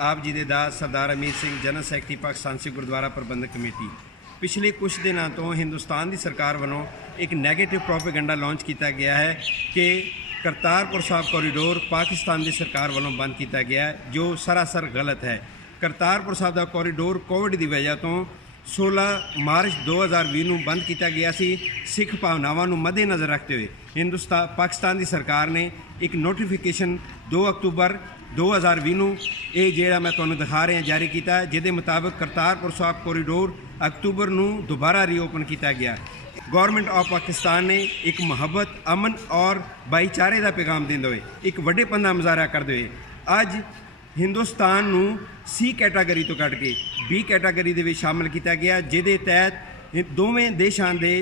ਆਪ ਜੀ ਦੇ ਦਾਸ ਸਰਦਾਰ ਅਮੀਰ ਸਿੰਘ ਜਨਰਲ ਸੈਕਟਰੀ ਪਾਕਿਸਤਾਨ ਸਿੱਖ ਗੁਰਦੁਆਰਾ ਪ੍ਰਬੰਧਕ ਕਮੇਟੀ। ਪਿਛਲੇ ਕੁਝ ਦਿਨਾਂ ਤੋਂ ਹਿੰਦੁਸਤਾਨ ਦੀ ਸਰਕਾਰ ਵੱਲੋਂ ਇੱਕ ਨੈਗੇਟਿਵ ਪ੍ਰੋਪੇਗੈਂਡਾ ਲਾਂਚ ਕੀਤਾ ਗਿਆ ਹੈ ਕਿ ਕਰਤਾਰਪੁਰ ਸਾਹਿਬ ਕੋਰੀਡੋਰ ਪਾਕਿਸਤਾਨ ਦੀ ਸਰਕਾਰ ਵੱਲੋਂ ਬੰਦ ਕੀਤਾ ਗਿਆ ਹੈ, ਜੋ ਸਰਾਸਰ ਗਲਤ ਹੈ। ਕਰਤਾਰਪੁਰ ਸਾਹਿਬ ਦਾ ਕੋਰੀਡੋਰ ਕੋਵਿਡ ਦੀ ਵਜ੍ਹਾ ਤੋਂ 16 ਮਾਰਚ 2020 ਨੂੰ ਬੰਦ ਕੀਤਾ ਗਿਆ ਸੀ। ਸਿੱਖ ਭਾਵਨਾਵਾਂ ਨੂੰ ਮੱਦੇਨਜ਼ਰ ਰੱਖਦੇ ਹੋਏ ਪਾਕਿਸਤਾਨ ਦੀ ਸਰਕਾਰ ਨੇ ਇੱਕ ਨੋਟੀਫਿਕੇਸ਼ਨ 2 ਅਕਤੂਬਰ 2020 ਨੂੰ ਇਹ ਜਿਹੜਾ ਮੈਂ ਤੁਹਾਨੂੰ ਦਿਖਾ ਰਿਹਾ ਜਾਰੀ ਕੀਤਾ, ਜਿਹਦੇ ਮੁਤਾਬਕ ਕਰਤਾਰਪੁਰ ਸਾਹਿਬ ਕੋਰੀਡੋਰ ਅਕਤੂਬਰ ਨੂੰ ਦੁਬਾਰਾ ਰੀਓਪਨ ਕੀਤਾ ਗਿਆ। ਗੌਰਮੈਂਟ ਆਫ ਪਾਕਿਸਤਾਨ ਨੇ ਇੱਕ ਮੁਹੱਬਤ, ਅਮਨ ਔਰ ਭਾਈਚਾਰੇ ਦਾ ਪੈਗਾਮ ਦਿੰਦੇ ਹੋਏ ਇੱਕ ਵੱਡੇ ਪੰਦਾ ਮੁਜ਼ਾਹਰਾ ਕਰਦੇ ਹੋਏ ਅੱਜ ਹਿੰਦੁਸਤਾਨ ਨੂੰ ਸੀ ਕੈਟਾਗਰੀ ਤੋਂ ਕੱਢ ਕੇ ਬੀ ਕੈਟਾਗਰੀ ਦੇ ਵਿੱਚ ਸ਼ਾਮਲ ਕੀਤਾ ਗਿਆ, ਜਿਹਦੇ ਤਹਿਤ ਦੋਵੇਂ ਦੇਸ਼ਾਂ ਦੇ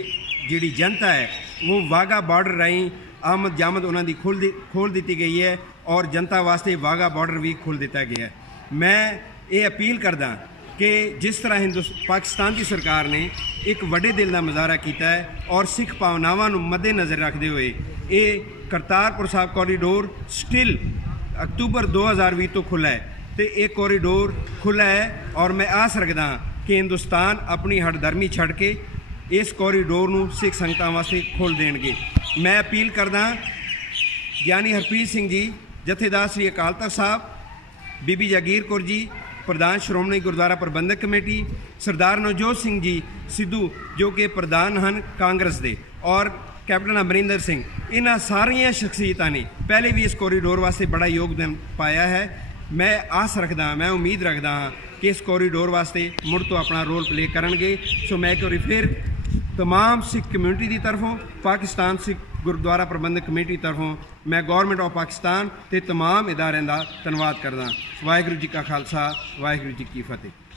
ਜਿਹੜੀ ਜਨਤਾ ਹੈ ਉਹ ਵਾਘਾ ਬਾਰਡਰ ਰਾਹੀਂ ਆਮਦ ਜਾਮਦ ਉਹਨਾਂ ਦੀ ਖੋਲ੍ਹ ਦਿੱਤੀ ਗਈ ਹੈ ਔਰ ਜਨਤਾ ਵਾਸਤੇ ਵਾਘਾ ਬਾਰਡਰ ਵੀ ਖੋਲ੍ਹ ਦਿੱਤਾ ਗਿਆ ਹੈ। ਮੈਂ ਇਹ ਅਪੀਲ ਕਰਦਾ ਕਿ ਜਿਸ ਤਰ੍ਹਾਂ ਪਾਕਿਸਤਾਨ ਦੀ ਸਰਕਾਰ ਨੇ ਇੱਕ ਵੱਡੇ ਦਿਲ ਦਾ ਮੁਜ਼ਾਹਰਾ ਕੀਤਾ ਹੈ ਔਰ ਸਿੱਖ ਭਾਵਨਾਵਾਂ ਨੂੰ ਮੱਦੇਨਜ਼ਰ ਰੱਖਦੇ ਹੋਏ ਇਹ Kartarpur Sahib corridor still October 2020 ਤੋਂ ਖੁੱਲ੍ਹਾ ਹੈ ਤੇ ਇਹ ਕੋਰੀਡੋਰ ਖੁੱਲ੍ਹਾ ਹੈ ਔਰ ਮੈਂ ਆਸ ਰੱਖਦਾ ਕਿ ਹਿੰਦੁਸਤਾਨ ਆਪਣੀ ਹਠਧਰਮੀ ਛੱਡ ਕੇ ਇਸ ਕੋਰੀਡੋਰ ਨੂੰ ਸਿੱਖ ਸੰਗਤਾਂ ਵਾਸਤੇ ਖੋਲ੍ਹ ਦੇਣਗੇ। ਮੈਂ ਅਪੀਲ ਕਰਦਾ ਗਿਆਨੀ ਹਰਪ੍ਰੀਤ ਸਿੰਘ ਜੀ, ਜਥੇਦਾਰ ਸ੍ਰੀ ਅਕਾਲ ਤਖਤ ਸਾਹਿਬ, ਬੀਬੀ ਜਾਗੀਰ ਕੌਰ ਜੀ, ਪ੍ਰਧਾਨ ਸ਼੍ਰੋਮਣੀ ਗੁਰਦੁਆਰਾ ਪ੍ਰਬੰਧਕ ਕਮੇਟੀ, ਸਰਦਾਰ ਨਵਜੋਤ ਸਿੰਘ ਜੀ ਸਿੱਧੂ ਜੋ ਕਿ ਪ੍ਰਧਾਨ ਹਨ ਕਾਂਗਰਸ ਦੇ, ਔਰ ਕੈਪਟਨ ਅਮਰਿੰਦਰ ਸਿੰਘ, ਇਹਨਾਂ ਸਾਰੀਆਂ ਸ਼ਖਸੀਅਤਾਂ ਨੇ ਪਹਿਲੇ ਵੀ ਇਸ ਕੋਰੀਡੋਰ ਵਾਸਤੇ ਬੜਾ ਯੋਗਦਾਨ ਪਾਇਆ ਹੈ। ਮੈਂ ਆਸ ਰੱਖਦਾ, ਮੈਂ ਉਮੀਦ ਰੱਖਦਾ ਹਾਂ ਕਿ ਇਸ ਕੋਰੀਡੋਰ ਵਾਸਤੇ ਮੁੜ ਤੋਂ ਆਪਣਾ ਰੋਲ ਪਲੇ ਕਰਨਗੇ। ਸੋ ਮੈਂ ਇੱਕ ਵਾਰੀ ਫਿਰ तमाम सिख कम्यूनिटी की तरफों, पाकिस्तान सिख गुरुद्वारा प्रबंधक कमेटी तरफों मैं गौरमेंट ऑफ पाकिस्तान ते तमाम इदारों का धन्यवाद करदा। वाहिगुरू जी का खालसा, वाहिगुरू जी की फतेह।